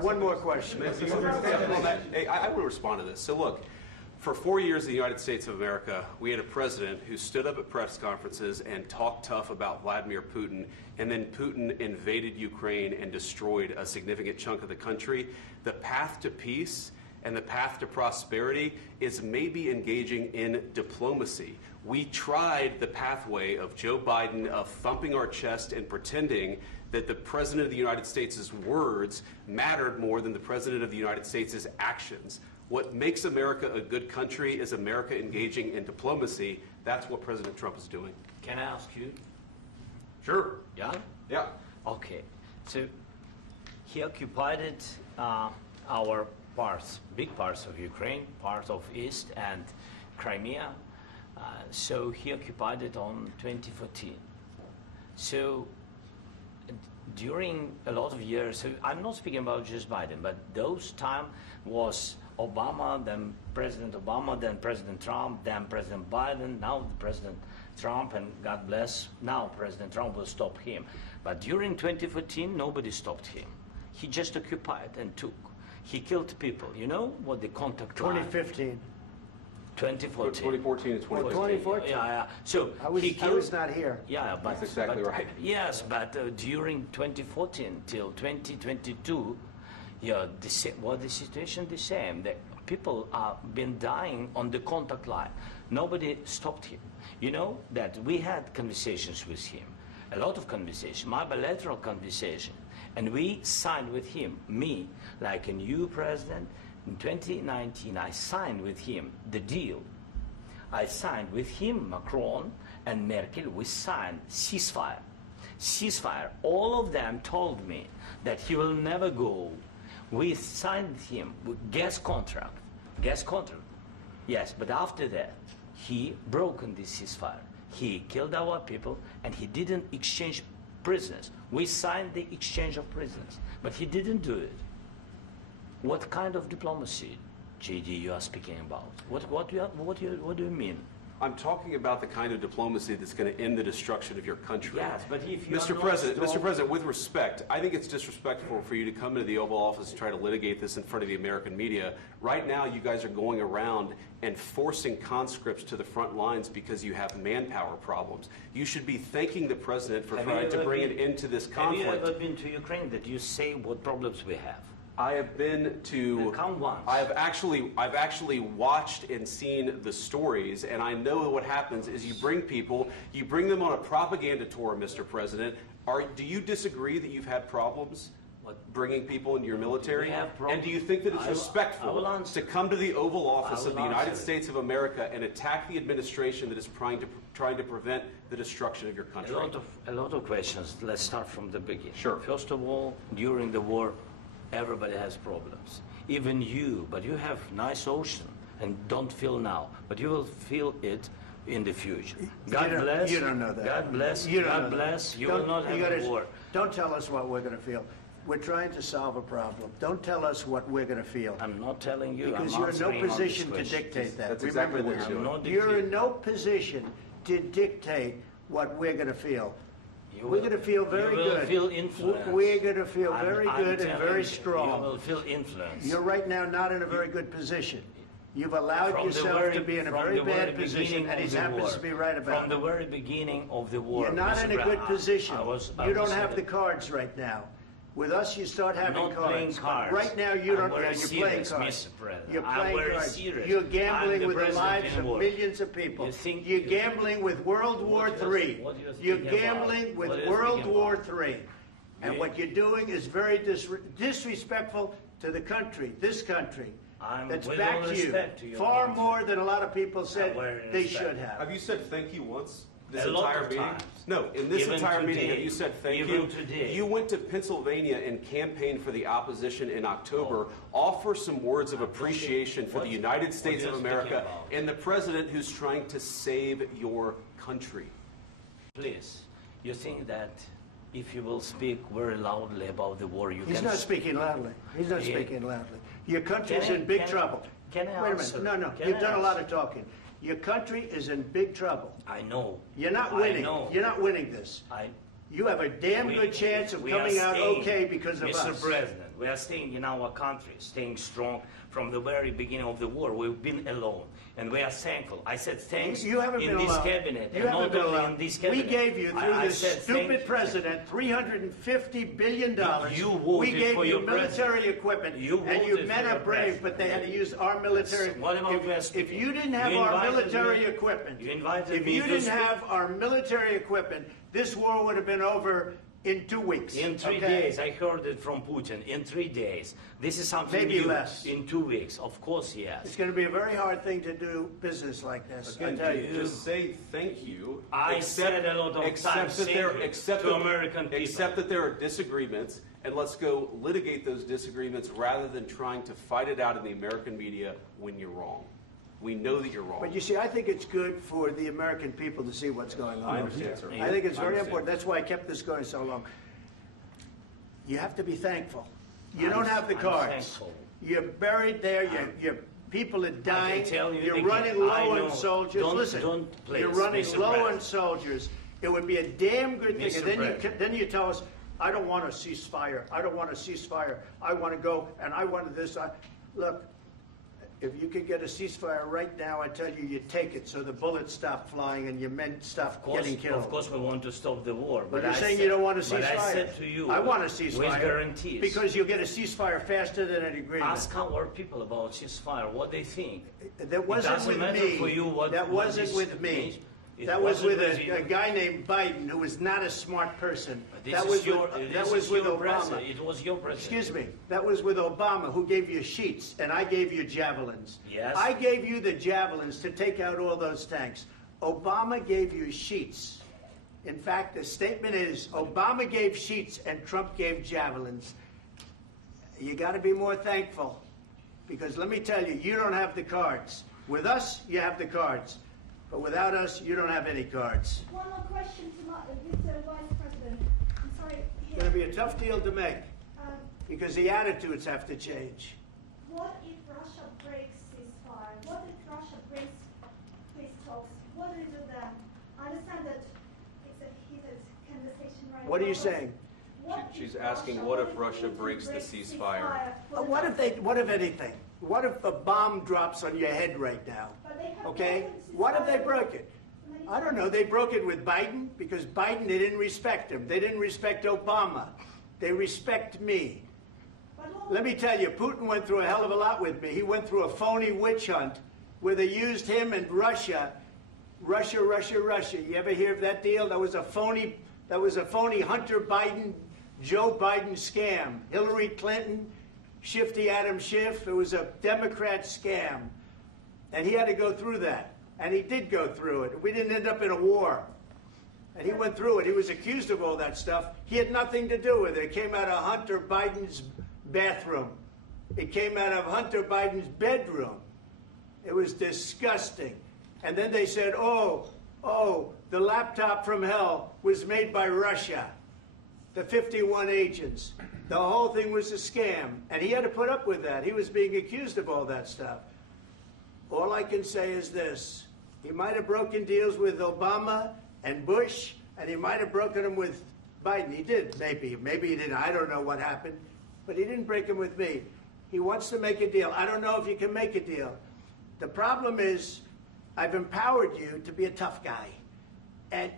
One more question. I will respond to this. So look, for 4 years in the United States of America, we had a president who stood up at press conferences and talked tough about Vladimir Putin, and then Putin invaded Ukraine and destroyed a significant chunk of the country. The path to peace and the path to prosperity is maybe engaging in diplomacy. We tried the pathway of Joe Biden, of thumping our chest and pretending that the President of the United States' words mattered more than the President of the United States' actions. What makes America a good country is America engaging in diplomacy. That's what President Trump is doing. Can I ask you? Sure. Yeah? Yeah. Okay. So he occupied our parts, big parts of Ukraine, part of East and Crimea. So he occupied it on 2014. So during a lot of years, so I'm not speaking about just Biden, but those time was Obama, then President Obama, then President Trump, then President Biden, now President Trump, and God bless, now President Trump will stop him. But during 2014, nobody stopped him. He just occupied and took. He killed people. You know what the contact 2015. 2014 and 2014. 2014. Yeah. So I was not here. Yeah, but that's exactly right. Yes, but during 2014 till 2022, yeah, the situation the same. The people are been dying on the contact line. Nobody stopped him. You know that we had conversations with him, a lot of conversation, my bilateral conversation, and we signed with him, me, like a new president. In 2019, I signed with him the deal. I signed with him, Macron and Merkel, we signed ceasefire. Ceasefire. All of them told me that he will never go. We signed with him with gas contract. Gas contract. Yes, but after that, he broken this ceasefire. He killed our people and he didn't exchange prisoners. We signed the exchange of prisoners, but he didn't do it. What kind of diplomacy, JD, you are speaking about? What do you mean? I'm talking about the kind of diplomacy that's going to end the destruction of your country. Yes, but if you Mr. President, with respect, I think it's disrespectful for you to come into the Oval Office and try to litigate this in front of the American media. Right now, you guys are going around and forcing conscripts to the front lines because you have manpower problems. You should be thanking the President for trying to bring an end to this conflict. Have you ever been to Ukraine that you say what problems we have? I have been to. Count once. I've actually watched and seen the stories, and I know what happens is you bring them on a propaganda tour, Mr. President. Do you disagree that you've had problems bringing people into your military? And do you think that it's respectful to come to the Oval Office of the United States of America and attack the administration that is trying to prevent the destruction of your country? A lot of questions. Let's start from the beginning. Sure. First of all, during the war, everybody has problems, even you, but you have nice ocean and don't feel now, but you will feel it in the future. God bless. You don't know that. God bless. You God bless. You will not have a war. Don't tell us what we're going to feel. We're trying to solve a problem. Don't tell us what we're going to feel. I'm not telling you. Because you're in no position to dictate that. That's exactly what you're doing. You're in no position to dictate what we're going to feel. We're going to feel very good. You will feel influence. We're going to feel very good and very strong. You will feel influence. You're right now not in a very good position. You've allowed yourself to be in a very bad position, and he happens to be right about it. From the very beginning of the war. You're not in a good position. You don't have the cards right now. With us, you start having cards. Playing cards. Right now, you don't. You're playing cards. You're playing cards. You're gambling with the lives of millions of people. You're gambling with World War III. You're gambling with World War III. And what you're doing is very disrespectful to the country, this country. That's back to you. Far more than a lot of people said they should have. Have you said thank you once? This entire meeting? No, in this entire meeting, have you said thank you? You went to Pennsylvania and campaigned for the opposition in October. Offer some words of appreciation for the United States of America and the president who's trying to save your country. Please, you think that if you will speak very loudly about the war, He's not speaking loudly. He's not speaking loudly. Your country's in big trouble. Can I answer? Wait a minute. No. You've done a lot of talking. Your country is in big trouble. I know. You're not winning. You're not winning this. You have a damn good chance of coming out okay because of us. Mr. President, We are staying in our country, staying strong from the very beginning of the war. We've been alone, and we are thankful. I said thanks you haven't in been this alone. cabinet, You and haven't not been only alone. in this cabinet. We gave you, through I this said thank stupid you. president, $350 billion. You voted we gave for you your military president. equipment, You and you voted men for are your brave, president. but they had to use our military. What about if you didn't have You our invited military me. equipment, You invited if me you to didn't speak. have our military equipment, this war would have been over in 2 weeks. In 3 okay? days, I heard it from Putin. In 3 days, this is something Maybe new. less. In 2 weeks, of course, yes. It's going to be a very hard thing to do business like this. I And tell you. just say thank you. I said a lot of times thank you to American people. Accept that there are disagreements, and let's go litigate those disagreements rather than trying to fight it out in the American media when you're wrong. We know that you're wrong. But you see, I think it's good for the American people to see what's going on. I understand, sir. I think it's I very understand. important. That's why I kept this going so long. You have to be thankful. You don't have the I'm cards. thankful. You're buried there. Your people are dying. tell you You're again, running I low know. on soldiers. Don't- Listen, don't, please, you're running Mr. low on President. soldiers. It would be a damn good thing. Mr. And then you tell us, I don't want a ceasefire. I don't want a ceasefire. I want to go, and I want this. Look, if you could get a ceasefire right now, I tell you, you take it so the bullets stop flying and your men stop getting killed. Of course, we want to stop the war. But you're I saying said- you don't want a ceasefire. But I said to you, I want a ceasefire. with guarantees. Because you'll get a ceasefire faster than an agreement. Ask our people about ceasefire, what they think. That wasn't doesn't with matter me. for you what- That what wasn't this with me. means. It That was with wasn't with a you. guy named Biden, who was not a smart person. This That is was your, with, this that is was with your Obama. president. It was your president. Excuse me. That was with Obama, who gave you sheets, and I gave you javelins. Yes. I gave you the javelins to take out all those tanks. Obama gave you sheets. In fact, the statement is Obama gave sheets and Trump gave javelins. You got to be more thankful, because let me tell you, you don't have the cards. With us, you have the cards. But without us, you don't have any cards. One more question to Mr. Vice President. I'm sorry. It's going to be a tough deal to make, Um, because the attitudes have to change. what if Russia breaks ceasefire? What if Russia breaks peace talks? What do we do then? I understand that it's a heated conversation right now. What are you but saying? what She's if asking, what if Putin Russia breaks the breaks ceasefire? What if anything? What if a bomb drops on your head right now? But they have Okay? broken What if they ceasefire broke it? many I don't know. They broke it with Biden, because Biden, they didn't respect him. They didn't respect Obama. They respect me. But what- Let me tell you, Putin went through a hell of a lot with me. He went through a phony witch hunt where they used him and Russia. Russia. You ever hear of that deal? That was a phony Hunter Biden, Joe Biden scam. Hillary Clinton, Shifty Adam Schiff. It was a Democrat scam. And he had to go through that. And he did go through it. We didn't end up in a war. And he went through it. He was accused of all that stuff. He had nothing to do with it. It came out of Hunter Biden's bathroom. It came out of Hunter Biden's bedroom. It was disgusting. And then they said, oh, the laptop from hell was made by Russia. The 51 agents. The whole thing was a scam. And he had to put up with that. He was being accused of all that stuff. All I can say is this. He might have broken deals with Obama and Bush, and he might have broken them with Biden. He did, maybe. Maybe he didn't. I don't know what happened. But he didn't break them with me. He wants to make a deal. I don't know if you can make a deal. The problem is, I've empowered you to be a tough guy. And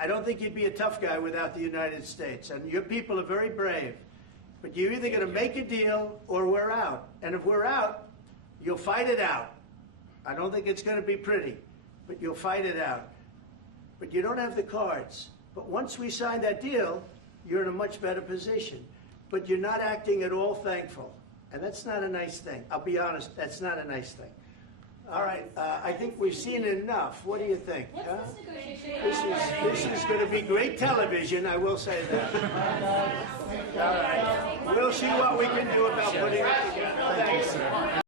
I don't think you'd be a tough guy without the United States. And your people are very brave. But you're either going to make a deal or we're out. And if we're out, you'll fight it out. I don't think it's going to be pretty, but you'll fight it out. But you don't have the cards. But once we sign that deal, you're in a much better position. But you're not acting at all thankful. And that's not a nice thing. I'll be honest, that's not a nice thing. All right, I think we've seen enough. What do you think? Huh? This is going to be great television, I will say that. All right. We'll see what we can do about putting it together. Thanks.